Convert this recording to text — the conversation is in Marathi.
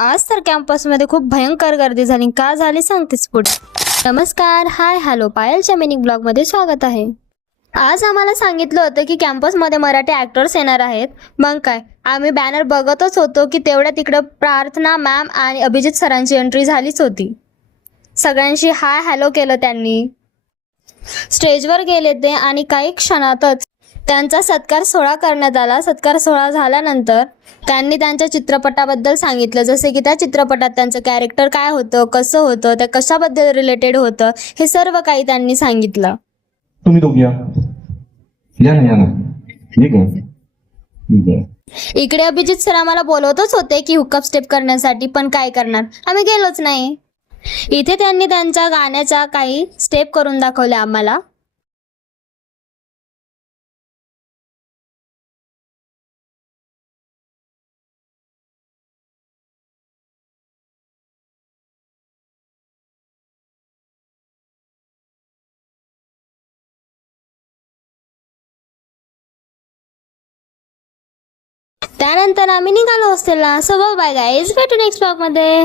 आज तर कॅम्पसमध्ये खूप भयंकर गर्दी झाली. का झाली सांगतेच पुढे. नमस्कार, हाय, हॅलो, पायलच्या मिनिंग ब्लॉगमध्ये स्वागत आहे. आज आम्हाला सांगितलं होतं की कॅम्पसमध्ये मराठी ॲक्टर्स येणार आहेत. मग काय, आम्ही बॅनर बघतच होतो की तेवढ्या तिकडं प्रार्थना मॅम आणि अभिजित सरांची एंट्री झालीच होती. सगळ्यांशी हाय हॅलो केलं त्यांनी. स्टेजवर गेले ते आणि काही क्षणातच त्यांचा सत्कार सोहळा करण्यात आला. सत्कार सोहळा झाल्यानंतर त्यांनी त्यांच्या चित्रपटाबद्दल सांगितलं, जसे की त्या चित्रपटात त्यांचं कॅरेक्टर काय होतं, कसं होतं, त्या कशाबद्दल रिलेटेड होतं, हे सर्व काही त्यांनी सांगितलं. तुम्ही दोघी या ना ठीक आहे. इकडे अभिजित सर आम्हाला बोलवतच होते की हुकअप स्टेप करण्यासाठी, पण काय करणार, आम्ही गेलोच नाही. इथे त्यांनी त्यांच्या गाण्याच्या काही स्टेप करून दाखवल्या आम्हाला. त्यानंतर आम्ही निघालो हॉस्टेलला. सो बाय गाईज, भेटू नेक्स्ट ब्लॉग मध्ये.